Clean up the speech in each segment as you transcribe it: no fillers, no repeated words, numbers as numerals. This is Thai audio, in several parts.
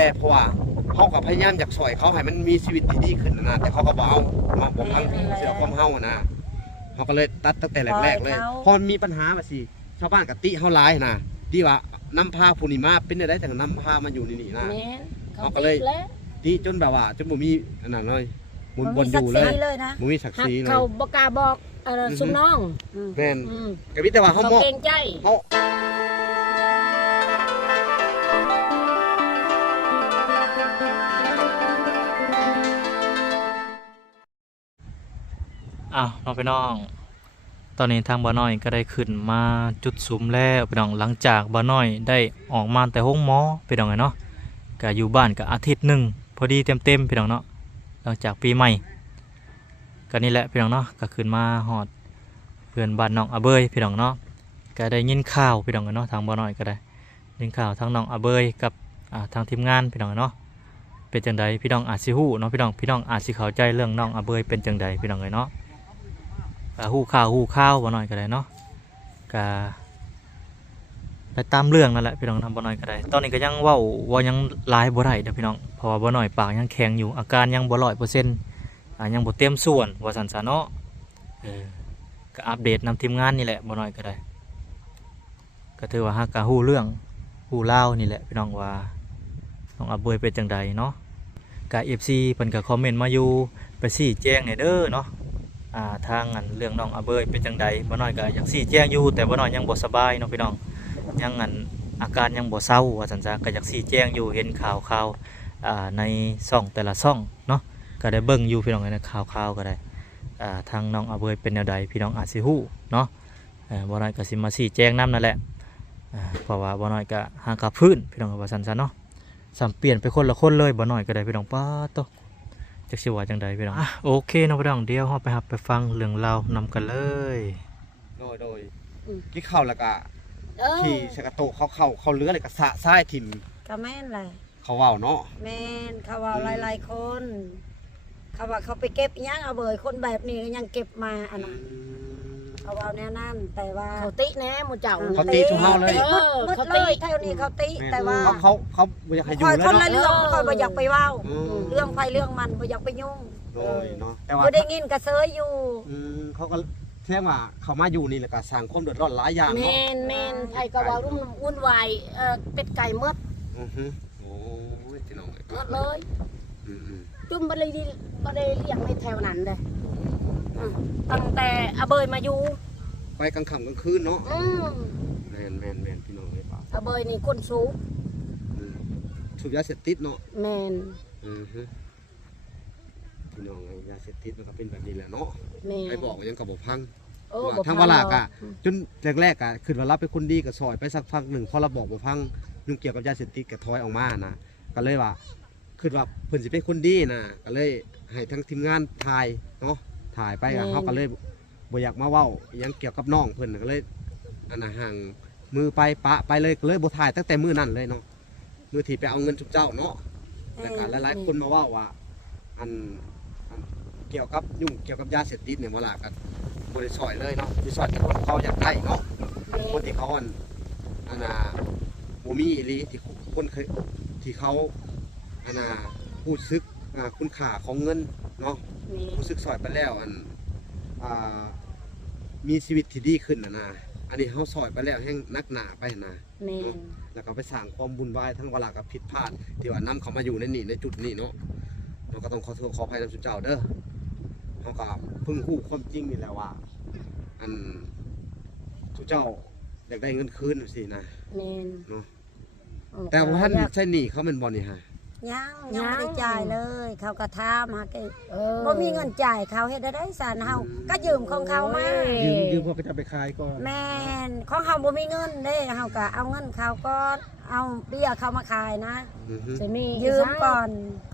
แต่เพราะว่าเขาก็พยายามอยากซอยเขาให้มันมีชีวิตที่ดีขึ้นนะแต่เขาก็บ่เอาบ่พังเสือความเฮานะเขาก็เลยตัดตั้งแต่แรกๆเลยพอมีปัญหาว่าสิชาวบ้านก็ติเฮาหลายนะที่ว่านำพาผู้นี้มาเป็นได้แต่นำพามาอยู่นี่นะเขาก็เลยติจนแบบว่าจนบ่มีอันนั้นเลยมุนบนอยู่เลยบ่มีศักดิ์ศรีเลยเขาบ่กล้าบอกซุมน้องแม่นก็มีแต่ว่าเฮามองเกรงใจเฮาน้องพี่น้องตอนนี้ทางบ่อน้อยก็ได้ขึ้นมาจุดซุ้มแล้วพี่น้องหลังจากบ่อน้อยได้ออกมาแต่ห้องหมอพี่น้องเนาะก็อยู่บ้านก็อาทิตย์หนึ่งพอดีเต็มพี่น้องเนาะหลังจากปีใหม่ก็นี่แหละพี่น้องเนาะก็ขึ้นมาฮอดเพื่อนบ้านน้องอาเบยพี่น้องเนาะก็ได้ยินข่าวพี่น้องเนาะทางบ่อน้อยก็ได้ยินข่าวทางน้องอาเบยกับทางทีมงานพี่น้องเนาะเป็นจังใดพี่น้องอาจสิฮู้เนาะพี่น้องอาจสิเข้าใจเรื่องน้องอาเบยเป็นจังใดพี่น้องเนาะหู้ข้าวบ่หน่อยก็ได้เนาะก็ไปตามเรื่องนั่นแหละพี่น้องทำบ่หน่อยก็ได้ตอนนี้ก็ยังเว้ายังลายบ่ได้เด้อพี่น้องเพราะว่าบ่หน่อยปากยังแข็งอยู่อาการยังบ่100%ยังบ่เต็มส่วนว่าซั่นซะเนาะก็อัปเดตนำทีมงานนี่แหละบ่หน่อยก็ได้ก็ถือว่าฮักก็ฮู้เรื่องฮู้ราวนี่แหละพี่น้องว่าน้องอาเบยเป็นจังใดเนาะก็ FC เพิ่นก็คอมเมนต์มาอยู่ไปชี้แจงให้เด้อเนาะทางเรื่องน้องอาเบยเป็นจังใดบ่น้อยก็อยากชี้แจงอยู่แต่บ่น้อยยังบ่สบายเนาะพี่น้องยังอาการยังบ่เศร้าว่าซั่นซะก็อยากชี้แจงอยู่เห็นข่าวในช่องแต่ละช่องเนาะก็ได้เบิ่งอยู่พี่น้องในข่าวก็ได้ทางน้องอาเบยเป็นแนวใดพี่น้องอาจสิฮู้เนาะบ่น้อยก็สิมาชี้แจงนำนั่นแหละเพราะว่าบ่น้อยก็หากับพื้นพี่น้องว่าซั่นซะเนาะสามเปลี่ยนไปคนละคนเลยบ่น้อยก็ได้พี่น้องป้าโตจักสิว่าจังใดพี่น้องโอเคน้องพี่น้องเดี๋ยวเราไปฟังเรื่องราวนำกันเลยโดยที่เข้าแล้วก็ขี่สกโตเขาเลื้อเลยก็สะซ้ายถิ่มก็แม่นเลยเขาเว้าเนาะแม่นเขาเว้าหลายๆคนเขาว่าเขาไปเก็บยังเอาเบยคนแบบนี้ยังเก็บมาอันนั้นเขาเว้าแนวนั้นแต่ว่าเขาติแน่หมู่เจ้าเขาติทุกเฮาเลยเขาติเท่านี้เขาติแต่ว่าเขาบ่อยากให้อยู่เลยเนาะคนละเรื่องเขาบ่อยากไปเว้าเรื่องไฟเรื่องมันบ่อยากไปยุ่งโดยเนาะแต่ว่าบ่ได้ยินกระเซยอยู่เขาก็แท้ว่าเขามาอยู่นี่แหละก็สร้างความเดือดร้อนหลายอย่างเนาะแม่นไผก็ว่าวุ่นวายเป็ดไก่หมดโอ้ยพี่น้องหมดเลยจุ่มบ่ได้เลี้ยงในแถวนั้นเด้ตั้งแต่อาเบยมาอยู่ไปกลางค่ำกลางคืนเนาะแม่นพี่น้องเลยป่ะอาเบยนี่คนสูบยาเสพติดเนาะแม่นพี่น้องยาเสพติดมันก็เป็นแบบนี้แหละเนาะไปบอกยังกับบอกพังว่าทั้งเวลากะจนแรกๆกะคือว่ารับเป็นคนดีกับซอยไปสักพักหนึ่งพอเราบอกบอกพังยุ่งเกี่ยวกับยาเสพติดกับถอยออกมานะก็เลยว่าคือว่าเพิ่นสิเป็นคนดีนะก็เลยให้ทั้งทีมงานถ่ายเนาะถ่ายไปเขาก็เลยบ่อยากมาเว้ายังเกี่ยวกับน้องเพิ่นก็เลยห่างมือไปปะไปเลยก็เลยบ่ถ่ายตั้งแต่มื้อนั้นเลยเนาะมือที่ไปเอาเงินทุกเจ้าเนาะแต่ก็หลายๆคนมาเว้าว่าเกี่ยวกับยาเสพติดเนี่ยเวลากันบริสุทธิ์เลยเนาะบริสุทธิ์คนเขาอยากได้เนาะคนที่เขาบ่มีอีหลีที่คนเคยที่เขาพูดซึกคุณค่าของเงินเนาะพูดซึกสอยไปแล้วมีชีวิตที่ดีขึ้นนะอันนี้เขาสอยไปแล้วแห้งนักหนาไปนะแล้วก็ไปสร้างความบุญวายทั้งเวลากับผิดพลาดที่ว่านำเขามาอยู่ในจุดนี้เนาะเราก็ต้องขอโทษขออภัยนำสุดเจ้าเด้อเขาก็เพิ่งรู้ความจริงนี่แหละว่าสุดเจ้าอยากได้เงินคืนสินะเนาะแต่ว่าท่านใช่หนี้เขาเป็นบอลนี่ฮะยังไม่ได้จ่ายเลยเขาก็ถามหาก็มีเงินจ่ายเขาเฮ็ดได้สารเฮาก็ยืมของเขามายืมเพื่อไปจะไปขายก่อนแม่นของเขาบ่มีเงินเด้เฮาก็เอาเงินเขาก็เอาเบี้ยเขามาขายนะสิมียืมก่อน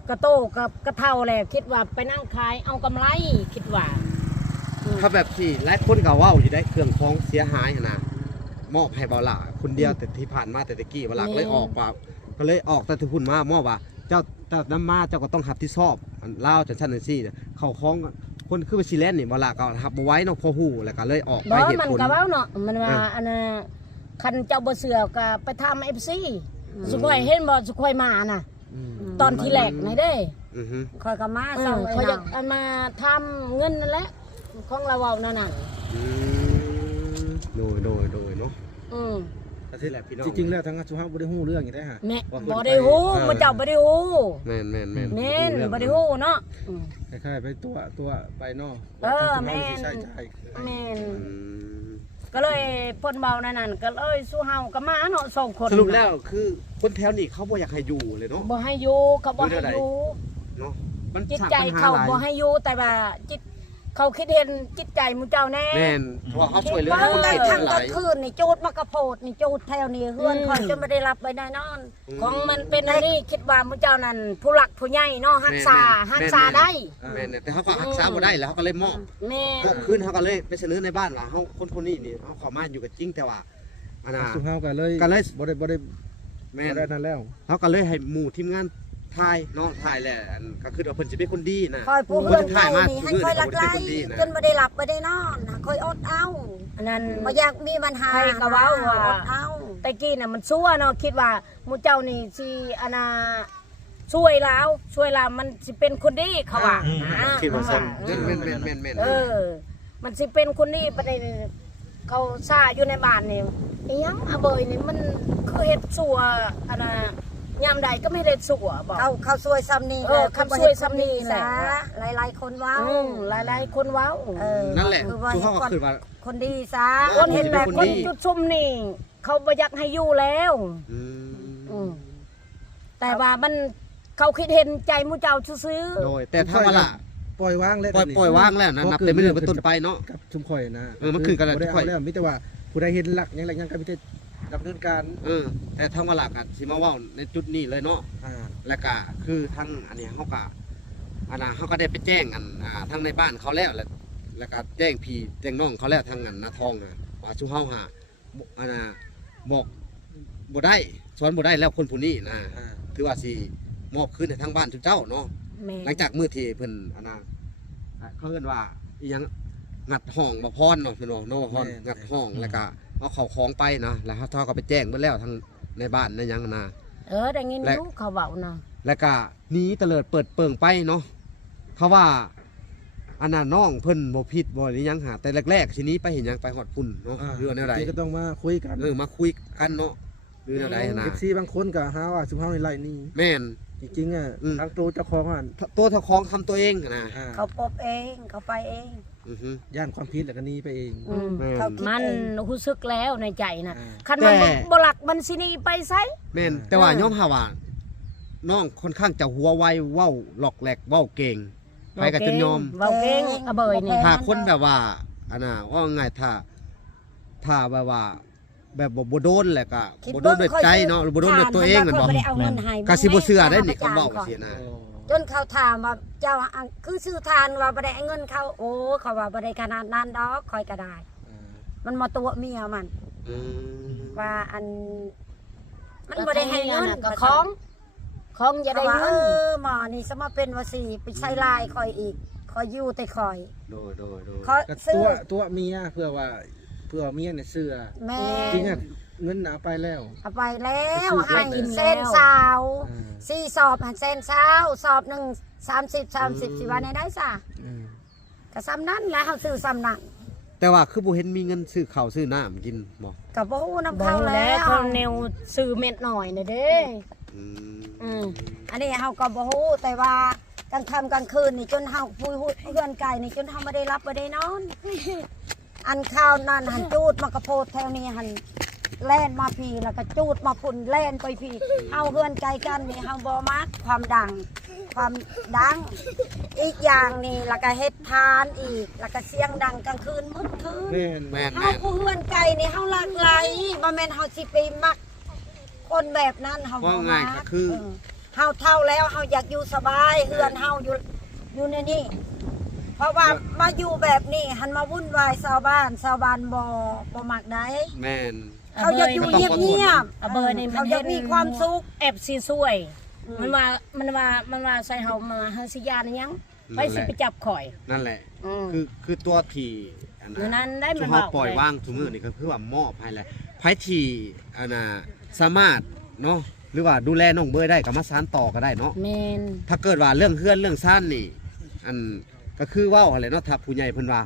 กระโตกับกระเท่าแหละคิดว่าไปนั่งขายเอากำไรคิดว่าถ้าแบบที่หลายคนก็ว่าอยู่ได้เครื่องของเสียหายนะมอบให้เบาหล่าคนเดียวแต่ที่ผ่านมาแต่ตะกี้เวลาเลยออกป่าก็เลยออกแต่ทุนมามอบว่าเจ้าน้ำมาเจ้าก็ต้องหับที่ชอบเล่าจากชั้นนั่นสิเขาคล้องคนคือไปซีเลนนี่เวลาก็หับไว้เนาะพอหูแล้วก็เลยออกไปเหตุผลมันก็ว่าเนาะมันว่าคันเจ้าบ่เสือก็ไปทำ FC สุข่อยเห็นบ่สุข่อยมาน่ะ ตอนที่แรกนี่เด้ อือฮึ คอยก็มา เอ ส่ อง ไอ้ เขาอยาก น้อง เอามาทำเงินนั่นแหละของเราเอานั่นน่ะ อืมโดยเนาะ อืม ก็ที่แหละพี่น้อง จริงๆแล้วทางสุภาพบ่ได้ฮู้เรื่องอย่างได้ฮะ แม่ ว่าเพิ่น บ่ได้ฮู้ ไป มาเจ้าบ่ได้ฮู้ แม่น แม่นบ่ได้ฮู้เนาะอืม คล้ายๆไปตัวไปนอก เออ ทางสุภาพ แม่น สิใช้จ่าย แม่น อืม ก็เลยเพิ่นเบานั่นนั่นก็เลยสู้เฮาก็มาเนาะสองคน สรุปแล้วคือคนแถวนี้เขาบ่อยากให้อยู่เลยเนาะ บ่ให้อยู่เขาบ่ให้อยู่ เนาะมัน จิต สร้าง ใจ ปัญหา เขา หลาย บ่ให้อยู่แต่ว่าจิตเขาคิดเห็นจิตใจหมู่เจ้าแน่ แม่นเพราะว่าเขาช่วยเหลือ ว่า คน ได้ ไทย ทั้ง ห ก ลา ลาย งคืนนี่โจดมากระโพดนี่โจดแถวนี้เฮือนคอยจนไม่ได้รับไปได้นอน ของมันเป็นอันนี้คิดว่าหมู่เจ้านั่นผู้หลักผู้ใหญ่เนาะรักษารักษาได้ แม่นแต่เขาก็รักษาบ่ได้แล้วเขาก็เลยมอบ แม่ มอบคืนเขาก็เลยไปเสนอในบ้านว่าเขาคนนี้นี่เขาเข้ามาอยู่กับจริงแต่ว่าอันน่ะ สุภาพก็เลย ก็เลย บ่ได้ แม่ บ่ น ได้นั่นแล้ว เขาก็เลยให้หมู่ทีมงานทายเนาะทายแหละอันก็คือว่าเพิ่นสิเป็นคนดีนะ คอยผู้เพื่อนใคร มา นี่ให้ ผู้ คอย อื่น ลักไล่ เป็นคนดีนะ จนไม่ได้หลับไม่ได้นอนคอยอดเอา อันนั้น บ่อยากมีปัญหา ใครก็เว้าว่า อดเอา แต่กี้น่ะมันซั่วเนาะคิดว่าหมู่เจ้านี่สิอันน่ะช่วยแล้วมันสิเป็นคนดีเขาว่านะ คิดว่าซั่น เออ แม่น เออ มันสิเป็นคนดีประเด็นเขาซ่าอยู่ในบ้านนี่อีหยังอาเบยนี่มันคือเฮ็ดสัวอันน่ะยามใดก็ไม่ได้สัวบอก เขาช่วยซ้ำนี่ เออเขาช่วยซ้ำนี่แหละ หลายๆคนเว้า หลายๆคนเว้า นั่นแหละ คือว่า ทุกเขาก็คือว่า คนดีซะ คนเห็นแบบ คน คน ดี จุดซุ่มนี่ เขาบ่อยากให้อยู่แล้ว อืม แต่ว่ามันเขาคิดเห็นใจหมู่เจ้าซื่อ โดยแต่ถ้าว่าล่ะ ปล่อยวางแล้ว ปล่อยว่างแล้วนะนับแต่ไม่เดือนเป็นต้นไปเนาะ กับชุมข่อยนะ เออมันคือกันแหละ บ่ได้ ข่อย เอาแล้วมีแต่ว่าผู้ใดเห็นหลักหยังก็มีแต่ดำเนินการ แต่ทั้งว่าหลักสิมาเว้าในจุดนี้เลยเนาะ อ่า แล้วก็คือทั้งอันนี้เขาก็เขาก็ได้ไปแจ้งกันทั้งในบ้านเขาแล้วแล้วก็แจ้งพี่แจ้งน้องเขาแล้วทั้งนั้นนาทองว่าชูเฮาหาบอกบ่ได้สอนบ่ได้แล้วคนผู้นี้นะ อ่า ถือว่าสิมอบคืนให้ทั้งบ้านทุกเจ้าเนาะ ๆแม่ หลังจากมื้อที่เพิ่นเขาเอิ้นว่าอีหยังงัดห้องบ่พรเนาะพี่น้องเนาะพรงัดห้องแล้วก็เอาเข้าของไปนะแล้วเขาก็ไปแจ้งเบิดแล้วทั้งในบ้านในหยังนะ ได้ยินอยู่เขาเว้านะ แล้วก็หนีเตลิดเปิดเปิงไปเนาะเขาว่าอันน่ะน้องเพิ่นบ่ผิดบ่นี่หยังหาแต่แรกๆทีนี้ไปเห็นหยังไปฮอดพุ่นเนาะหรือว่าแนวใด ที่ก็ต้องมาคุยกัน มาคุยกันเนาะหรือแนวใดนะ FC บางคนก็หาว่าสุภาพในไร่นี้ แม่น จริงๆอ่ะทางตัวเจ้าของอ่ะ ตัวเจ้าของทำตัวเองนะ อ่า เขาพบเองเขาไปเอง อือฮึ ย่านความผิดแล้วก็หนีไปเอง แม่น เขาคิด มัน เอง รู้สึกแล้วในใจนะ อ่า คันมัน แต่ บ่หลักมันสิหนี่ไปไส แม่นแต่ว่ายอมหาว่าน้องค่อนข้างจะหัวไวเว้าหลอกแหลกเว้าเก่งไปก็จนยอม เว้าเก่งอะเบยนี่ ถ้าคนแบบว่าอันน่ะว่าง่ายถ้าแบบว่าแบบบ่โดนแหละก็บ่โดนด้วยใจเนาะหรือบ่โดนด้วยตัวเองนั่นบ่ ไม่ได้เอาเงินให้ ก็สิบ่เชื่อได้นี่เขาเว้าสินะ จนเขาถามว่าเจ้าคือซื้อทานว่าบ่ได้เอาเงินเขาโอ้เขาว่าบ่ได้ขนาดนั้นดอกคอยก็ได้ มันมาตัวเมียมัน อืม ว่ามันบ่ได้ให้เงิน ก็ของอย่า เขา ได้ ว่า เงิน หมอนี่สมาเป็นว่าสิไปใช้ลายคอยอีกคอยอยู่แต่คอย โดย เขา ก็ ซื้อ ตัวเมียเพื่อเมียเนี่ยเสื้อ แม่ จริงอ่ะเงินหนาไปแล้ว เอาไปแล้ว ไปซื้อ ให้ กิน เส้นสาว อ่า สี่สอบหันเส้นเช้าสอบหนึ่ง30สิวันในได้ซะ อืม ก็ซ้ำนั้นแหล้วเขาซื้อซ้ำนั่น แต่ว่าคือบ่เห็นมีเงินซื้อข้าวซื้อน้ำกินบ่ กับบ่ฮู้น้ำ บ่ เข้า แล้ แล้ว ว เขาแนวซื้อเม็ดหน่อยน่ะเด้ อืม อืม อันนี้เฮาก็บ่ฮู้แต่ว่ากลางค่ำกลางคืนนี่จนเฮาปุยหุยเพื่อนไก่นี่จนเฮาบ่ได้รับบ่ได้นอน อันข้าวนั่นหันจูดมากระโพดแถวนี้หันแล่นมาพี่แล้วก็จูดมาพุ่นแล่นไปพี่เฮาเพื่อนไก่กันนี่เฮาบ่มักความดัง อีกอย่างนี่แล้วก็เฮ็ดทานอีกแล้วก็เสียงดังกลางคืนมืดคืน แม่น แม่น เฮาผู้เฮือนไก่นี่เฮาหลากหลายบ่แม่นเฮาสิไปมักคนแบบนั้นเฮาบ่ ว่า มั ง่าย ก ก็คือ เฮาเท่าแล้วเฮาอยากอยู่สบายเฮือนเฮาอยู่ในนี่เพราะว่ามาอยู่แบบนี้หันมาวุ่นวายชาวบ้านบ่มักได้ แม่น เขาอยากอยู่เงียบ อะเบยนี่ ๆเขาอยากมีความสุข แอบสิสวย มันว่าใส่เฮามาหาสิยานอิหยังไปสิไปจับข่อย นั่นแหละ อืม คือตัวที่อัน เดี๋ยวนั้นได้ ทุ มัน กเขา บอก ปล่อย เลย ว่างทุกมื้อนี่ก็คือว่ามอบให้แหละไผที่อันน่ะสามารถเนาะ หรือว่าดูแลน้องเบยได้ก็มาสานต่อก็ได้เนาะ แม่น ถ้าเกิดว่าเรื่องเฮือนเรื่องซ่านนี่อันก็คือเว้าอะไรเนาะถ้าผู้ใหญ่เพิ่นว่า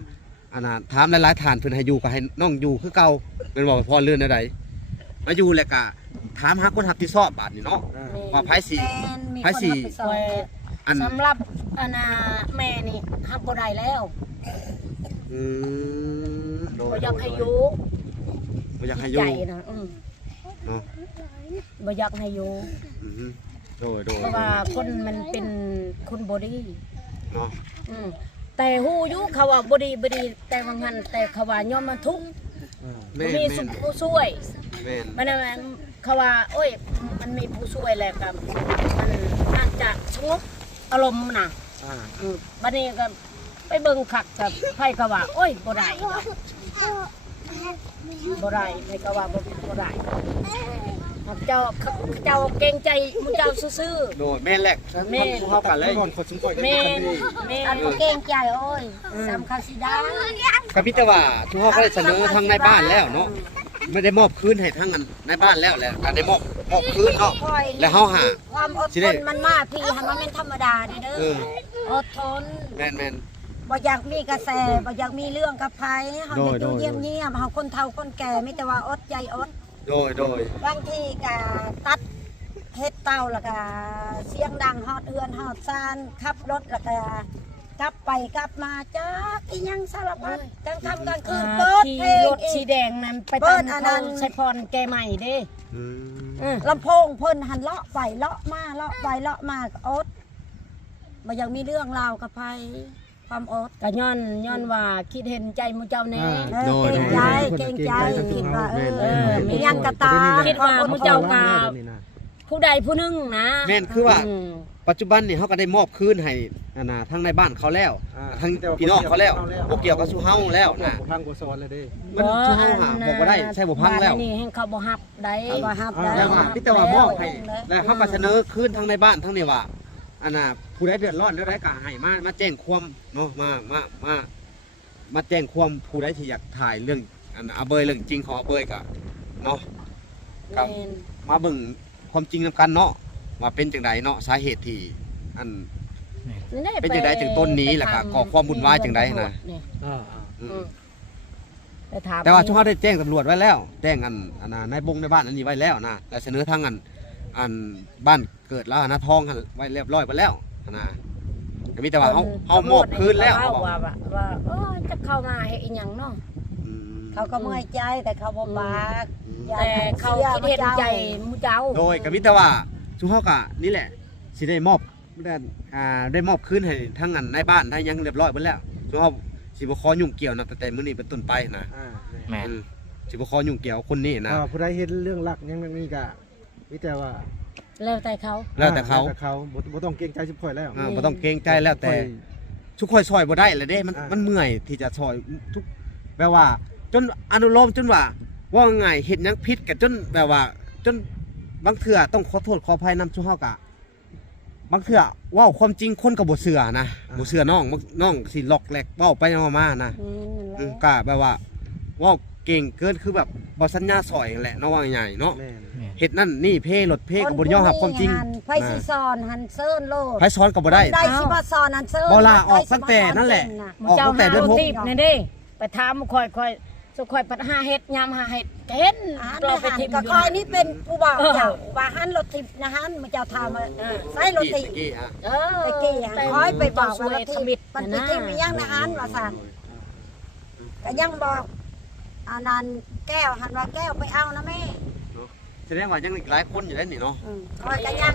อันน่ะถามหลายๆฐานเพิ่นให้อยู่ก็ให้น้องอยู่คือเก่าแม่นบ่พอเรื่องใดๆมาอยู่แล้วก็ถามหาคนรับผิดชอบบาดนี้เนาะว่าไผสิ แม่นมี ไผ คน สิ รับผิดชอบ อัน สำหรับอันน่ะแม่นี่ฮับบ่ได้แล้ว อืมโด บ่ ย อยากให้อยู่ บ่อยากให้อ ใจ ยู่ นะเนาะ บ่อยากให้อยู่ อืมโดย เพราะว่าคนมันเป็นคนบ่ดี เนาะ อืมแต่ฮู้อยู่เขาว่าบ่ดีแต่ว่างั้นแต่เขาว่ายอมมันทุกข์ แม่ บ่ น มีสุขผู้ช่วย แม่น มันนั่นเขาว่าโอ้ยมันมีผู้ช่วยแล้วก็มันน่าจะสงบอารมณ์น่ะ อ่า บัดนี้ก็ไปเบิ่งคักกับไผก็ว่าโอ้ยบ่ได้ว่ะบ่ได้ไผก็ว่าบ่ได้เจ้าเกรงใจหมู่เจ้าซื่อ โดยแม่นแหละ แม่น เฮากันเลย ก่อนคนสมควร ๆแม่นแม่ อัน น ก็เก่งใจโอ้ยสำคัญสิได้ ก็พิจารณาทุกเฮาก็ได้เสนอทางในบ้านแล้วเนาะไม่ได้มอบคืนให้ทั้งอันในบ้านแล้วแหละการได้มอบคืนเนาะ ค่อย แล้วเฮาหา ความอด สิ ท ได้ นมันมากพี่หันมันเป็นธรรมดาเด้ เอ อ อ อดทน แม่น บ่อยากมีกระแสบ่อยากมีเรื่องกับไผเฮาอยากอยู่ โดย เงียบๆเฮาคนเฒ่าคนแก่มีแต่ว่าอดใจอด โดย บางทีก็ตัดเฮ็ดเต้าแล้วก็เสียงดังฮอดเฮือนฮอดซานขับรถแล้วก็กลับไปกลับมาจักอีหยังสารพัดกลางค่ำกลางคืนเปิด ที่ เพลง รถ อี สี ก แดงนั้นไป เปิ ตา ด ม อันนั้ เขา น ใส่พรแกใหม่เด้ อืม ลำโพงเพิ่นหันเลาะไปเลาะมาเลาะไปเลาะมาก็อดบ่อยากมีเรื่องราวกับไผความอด ก็ย้อนว่าคิดเห็นใจหมู่เจ้าแน่ เออเก่งใจเก่งใจคิดว่ามีหยังกะตา คิดว่าหมู่เจ้าก็ ผู้ใดผู้หนึงนะ แม่นคือว่า อืม ปัจจุบันนี่เฮาก็ได้มอบคืนให้อันน่ะทั้งในบ้านเขาแล้วทั้งพี่น้องเขาแล้วบ่เกี่ยวกับสู่เฮาแล้วนะ พังบ่สอนเลยเด้ มันสู่เฮาหาบอกบ่ได้ใช่บ่พังแล้ว บ้านนี่ให้เขาบ่ฮับได้ บ่ฮับได้ แล้วว่าพี่แต่ว่ามอบให้แล้วเขาก็เสนอคืนทั้งในบ้านทั้งนี่ว่าอันน่ะผู้ใดเดือดร้อนแล้วได้ก็ให้มาแจ้งความเนาะมาแจ้งความผู้ใดที่อยากถ่ายเรื่องอันอาเบยเรื่องจริงของอาเบยก็เนาะ ครับ แม่น มาเบิ่งความจริงนํกันเนาะว่าเป็นจังไดเนาะสาเหตุที่อัน นี่ได้ เป็นจังใดถึงต้นนี้ล่ะครับก่อความวุ่นวายจังใดนะ อ่า อืม ไปถาม แต่ว่าช่วงเขาได้แจ้งตำรวจไว้แล้วแจ้งอันน่ะในบงในบ้านอันนี้ไว้แล้วนะและเสนอทางอันบ้านเกิดแล้วนะทองหั่นไว้เรียบร้อยไปแล้วนะก็มีแต่ว่าเฮามอบคืนแล้ว ว่าจะเข้ามาให้อีหยังเนาะ อืม เขาก็เมื่อยใจแต่เขาบ่ปากอยก แต่ ให้ เขาคิดเห็นใจหมู่เจ้า โดยก็มีแต่ว่าช่วงเขาก็นี่แหละสิได้มอบได้มอบคืนให้ทั้งอันในบ้านได้ยังเรียบร้อยไปแล้วช่วงเขาสิบ่ขอยุ่งเกี่ยวนะแต่มื้อนี้เป็นต้นไปนะ อ่า แม่น อืมสิบ่ขอยุ่งเกี่ยวกับคนนี้นะ ผู้ใดเห็นเรื่องหลักยังนี่ก็มีแต่ว่า แล้วแต่เขา แล้วแต่เขา บ่ต้องเกรงใจสิบข่อยแล้ว บ่ต้องเกรงใจแล้วแต่ ทุกคนซอยบ่ได้เลยเด้มัน อ่ามั มันเมื่อยที่จะซอยทุกแบบว่า จนอนุโลมจนว่าง่ายเฮ็ดหยังผิดกันจนแบบว่า จนบางเทื่อต้องขอโทษขออภัยนำซุเฮากะบางเทื่อเว้าความจริงคนก็บ่เชื่อนะบ่เชื่อน้องสิหลอกแหลกเว้าไปมาๆนะก็แบบว่าเว้าเก่งเกินคือแบบบ่สัญญาซอยนั่นแหละเนาะว่าง่ายๆเนาะ แม่น เฮ็ดนั่นนี่เพรถเพก็บ่ยอมรับความจริง ไผสิสอนหันเซิร์นโลด ไผสอนก็บ่ได้ ได้สิมาสอนหันเซิร์น บ่ล่าออกตั้งแต่นั่นแหละ หมู่ ออก เจ้า ตั้งแต่ หา เดือนหก ตีบนี่เด้ไปถามค่อยสุค่อยปัดหาเฮ็ดยามหาเฮ็ดก็เห็น หัน เราไป หัน ทิม ก็ อยู่ คอยนี่เป็นผู้บอกเจ้าว่าหันรถทิพย์นะหันมาเจ้าถามว่าใส่รถทิพย์ กี้อ่ะ เออ ตะกี้หันคอยไปบอกว่ารถ ท ทิพ มิด ย์มันทิพย์มียังนะหันว่าสั่นก็ยังบอกอันนั้นแก้วหันว่าแก้วไปเอานะแม่ แสดงว่ายังอีกหลายคนอยู่แล้วนี่เนาะ คอยก็ยัง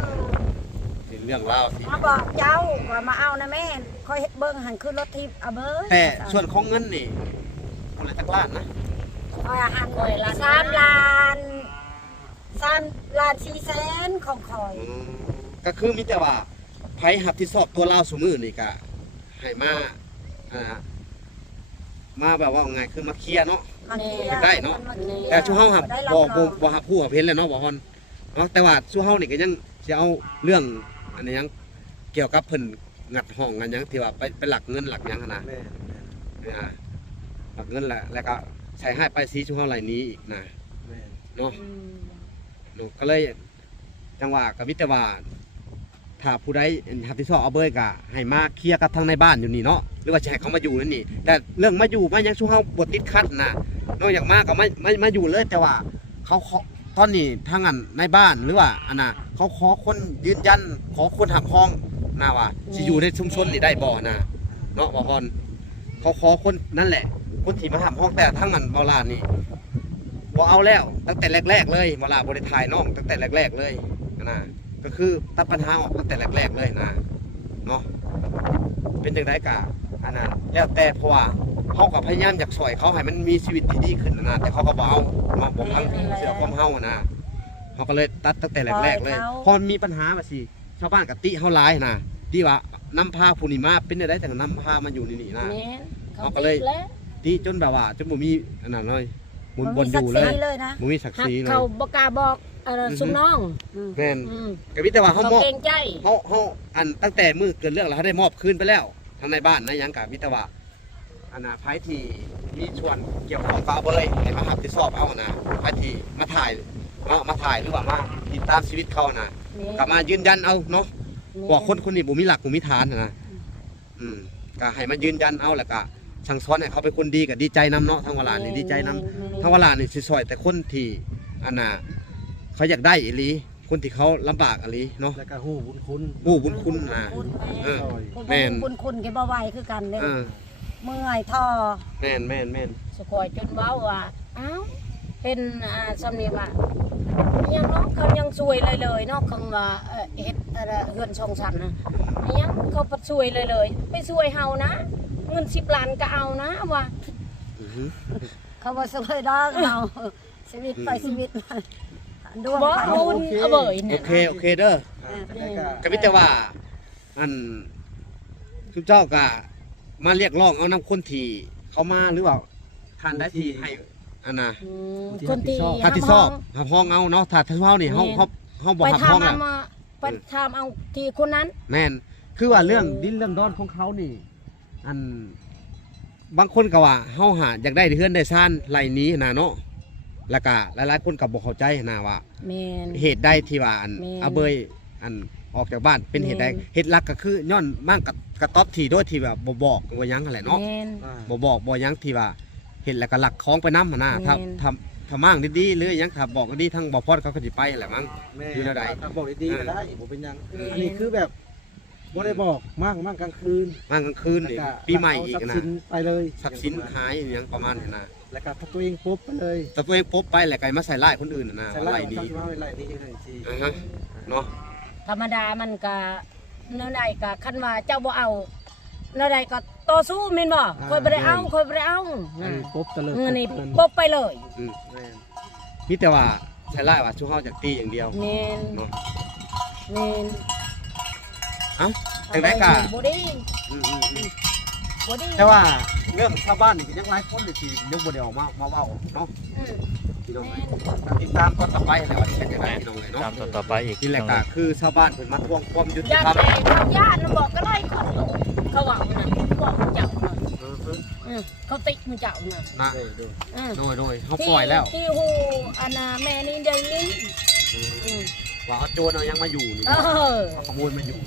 เป็นเรื่องราวที่ มาบอกเจ้าว่ามาเอานะแม่คอยเบิ่งหันขึ้นรถทิพย์เอาเบิ่ง แต่ส่วนของเงินนี่คนละจักล้านนะ คอยหัน3 ล้าน3 ล้าน4 แสนของคอย ก็คือมีแต่ว่าไผหับที่สอบตัวเราสมือนี่ก็ให้มามาแบบว่าไงคือมาเคลียร์เนาะ มาเคลียร์ ได้เนาะ คลียร์ แต่ชูเฮาหับ ได้ บ่ รับรอง บ่หับผู้หับเห็นแล้วเนาะบ่ฮอนเนาะแต่ว่าชูเฮานี่ก็ยังสิเอาเรื่องอันนี้ยังเกี่ยวกับเพิ่นงัดห้องกันยังที่ว่าไปหลักเงินหลักหยังหั่นน่ะ แม่น หลักเงินแล้วก็ใช้ให้ไปสีชูเฮาไหลนี้อีกนะ แม่น เนาะเนาะก็เลย จังหวะก็มีแต่ว่าถ้าผู้ใดรับผิดชอบเอาเบยก็ให้มาเคลียร์กับทางในบ้านอยู่นี่เนาะหรือว่าจะให้เขามาอยู่นั่นนี่แต่เรื่องมาอยู่มายังสู้เฮาบ่ติดขัดนะนอกจากมาก็ไม่อยู่เลยแต่ว่าเขาขอตอนนี้ทางอันในบ้านหรือว่าอันน่ะเขาขอคนยืนยันขอคนหับห้องนะว่าสิอยู่ในชุมชนนี่ได้บ่นะเนาะบ่พรเขาขอคนนั่นแหละคนที่มาหับห้องแต่ทางอันเบาลานนี่บ่เอาแล้วตั้งแต่แรกๆเลยเวลาบ่ได้ถ่ายน้องตั้งแต่แรกๆเลยนะก็คือตัดปัญหาออกตั้งแต่แรกๆเลยนะเนาะเป็นจังได๋กะอันนั้นแล้วแต่เพราะว่าเฮาก็พยายามอยากช่วยเขาให้มันมีชีวิตที่ดีขึ้นนะแต่เขาก็บ่เอามาบ่พังเสื้อความเฮานะเขาก็เลยตัดตั้งแต่แรกๆเลยพอมีปัญหาว่าสิชาวบ้านก็ติเฮาหลายนะที่ว่านำพาผู้นี้มาเป็นจังได๋แต่ก็นำพามาอยู่นี่นะ แม่น เขาก็เลย ติดแล้ว ติจนแบบว่าจนบ่มีอันนั้นเลยบ่ มัน บ่ มี อ ศัก ยู่ ดิ์ เล ศรี ย เลยนะ บ่มีศักดิ์ หั ศ ก รีเลย เขาบ่กล้าบอกซุมน้อง แม่น อืม ก็มีแต่ว่าเฮา เขา มอบ เกรงใจ เขาอันตั้งแต่มือเกิดเรื่องแล้วเขาได้มอบคืนไปแล้วทางในบ้านนะยังกับวิตวะอันน่ะไพ่ที่มีส่วนเกี่ยวข้องกับเบยให้มาหับที่สอบเอานะไพ่ที่มาถ่ายหรือว่ามาติดตามชีวิตเขานะกลับมายืนยันเอาเนาะบอกคนนี้บ่มีหลักบ่มีฐานนะก็ให้มายืนยันเอาแล้วก็สั่งสอนให้เขาเป็นคนดีก็ดีใจนํเนาะทางวลานี่ดีใจนํทางวลานี่สิซอยแต่คนที่อันน่ะเขาอยากได้อีหลีคนที่เขาลำบากอีหลีเนาะ แล้วก็ฮู้บุญคุณ ผู้บุญคุณนะ คุณ เออ แม่ แม่น คุณแกบ่ไหวคือกันเลย เออ เมื่อยท่อ แม่น สกอยจนเว้าว่าอ้าวเป็นสำเนียงว่ายังเนาะเขายังซวยเลยเนาะคำว่าเฮ็ดเฮือนช่องชั้นนะยังเขาปัดซวยเลยไปซวยเฮานะเงิน10 ล้านก็เอานะว่า อือฮึ เขาบ่สวยดอกเอาชีวิตไปชีวิตมาดวง บ่ ไป เอาเอาเบย โอ เนี่ย เคเด้อ แล้วก็ ก็มิแต่ว่าอันทุกเจ้าก็มาเรียกร้องเอานำคนที่เขามาหรือว่าทานได้ที่ให้อันน่ะ คนที่ ถ้าที่ชอบหับห้องเอาเนาะถ้าที่เฮานี่เฮาบ่ ไป หับ ทำ ห้อง เอา อ่ะ มาไปทำเอาที่คนนั้น แม่นคือว่าเรื่องดิ้นเรื่องดอนของเขานี่ อันบางคนก็ว่าเฮาหาอยากได้เฮือนได้ซ่านไหลนี้น่ะเนาะแล้วก็หลายๆคนก็บ่เข้าใจนะว่า แม่น เหตุใดที่ว่าอัน แม่น เอาเบยอันออกจากบ้านเป็นเหตุใด แม่น เหตุหลักก็คือย้อนมั่งกับกระต๊อบที่โดยที่แบบบ่บอกว่าหยังอะไรเนาะ แม่น บ่บอกบ่หยังที่ว่าเห็นแล้วก็หลักคล้องไปนำหั่นนะ แม่น ถ้ามั่งดีๆหรือหยังถ้าบอกดีทั้งบ่พอดเขาก็สิไปแหละมั้ง แม่ อยู่แนวใด ถ้าบอกดีๆก็ได้บ่เป็นหยังอันนี้คือแบบบ่ได้บอกมากกลางคืน มั่งกลางคืนนี่ แล้ว ปีใหม่อีก ทรัพย์ นะ สินไปเลย ทรัพย์สินหายอหยังประมาณนี้นะ แล้วก็ถ้าตัวเองปุ๊บไปเลย แต่ตัวเองพบไปแล้วก็มาใส่ร้ายคนอื่นน่ะนะ ใส่ อะไร ไล่ ดี นี้ไล่นี้เลยสิ อ่าฮะเนาะ ธรรมดามันก็เนื้อใดก็คันว่าเจ้าบ่เอาเนื้อใดก็ต่อสู้แม่นบ่คอยบ่ได้เอาคอยบ่ได้เอา อันนี้ปุ๊บตะเลิด เงินนี่ ปุ๊บ ปบไปเลย อืม แม่น มีแต่ว่าใส่ร้ายว่าชูเฮาจากตีอย่างเดียว แม่น เนาะ แม่น เอ้าจังได๋ก็ บ่ดี อืม บ่ดี แต่ว่าเรื่องชาวบ้านนี่ก็ยังหลายคนเลยที่ยังบ่ได้ออกมาเว้าเนาะ อืม พี่น้องเอ้ยติดตามตอนต่อไปแล้วว่าสิเป็นจังไดพี่น้องเอ้ยเนาะ ตามต่อไปอีก นี่แหละก็คือชาวบ้านเพิ่นมาทวงความยุติ ญา ธรร ติ ม แต่เขาญาติบอกก็ไล่คนลูกเขาว่านั่นบอกเจ้าน่ะเขาติมันเจ้าน่ะ นะ ได้ดู โดยเฮาปล่อยแล้ว ที่ฮูอันน่ะแม่นี่ได้ยินอืม ว่าเอาโจรเอายังมาอยู่นี่ เออ เอาขโมยมาอยู่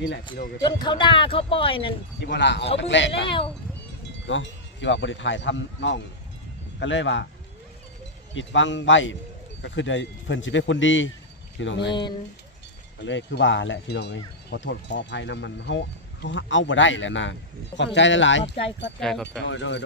นี่แหละพี่น้องเอ้ย จนเขาด่าเขาปล่อยนั่น ที่บ่ล่ะออก เขาเบื่ แร อก ๆอะ แล้ว เนาะที่ว่าบริถ่ายทำน้องก็เลยว่าปิดบังไว้ก็คือได้เพิ่นสิเป็นคนดีพี่น้อง แม เอ้ย น ก็เลยคือว่าแหละพี่น้องเอ้ยขอโทษขออภัยนะมันเฮาเอาบ่ได้แหละนะขอบใจหลาย ขอบใจขอบใจ ใช่ครับ ๆโดย